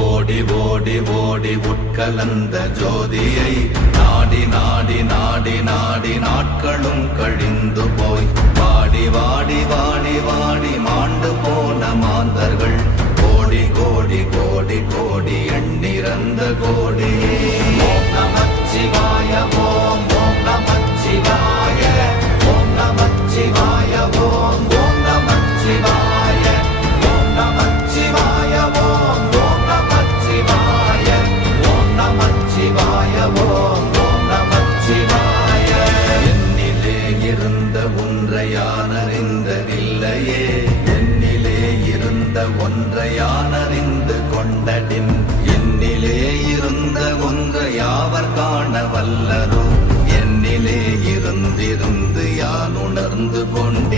ஓடி ஓடி ஓடி உட்கலந்த ஜோதியை நாடி நாடி நாடி நாடி நாட்களும் கழிந்து போய் வாடி வாடி வாடி வாடி மாண்டு போன மாந்தர்கள் கோடி கோடி கோடி கோடி எண்ணிறந்த கோடி. ஓம் நமச்சிவாய ஓம் ஓம் நமச்சிவாய ஓம் நமச்சிவாய ஓம் ஓம் நமச்சிவாய ஓம் நமச்சிவாய ஓம் ஓம் நமச்சிவாய ஓம் நமச்சிவாய ஓம் ஓம் நமச்சிவாய. என்னிலே இருந்த ஒன்றை யானறிந்ததில்லையே, என்னிலே இருந்த ஒன்றை யானறிந்து கொண்டடின், என்னிலே இருந்த ஒன்றை யாவர் காண வல்லரோ, என்னிலே இருந்திருந்து யான் உணர்ந்து கொண்டேன்.